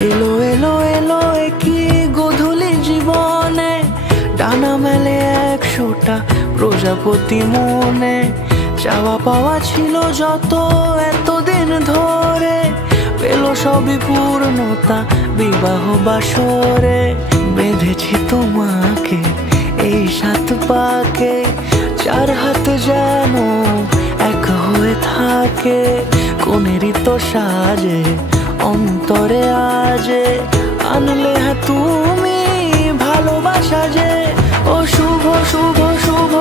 এলো এলো এলো একই গোধূলি জীবনে, ডানা মেলে 100টা প্রজাপতি মনে। চাওয়া পাওয়া ছিল যত এতদিন ধরে, পেল সবই পূর্ণতা বিবাহ বাসরে। বেঁধেছি তোমাকে এই 7 পাকে, 4 হাত যেন এক হয়ে থাকে। কোনেরই তো সাজে অন্তরে আজে, আনলে তুমি ভালোবাসা যে। ও শুভ শুভ শুভ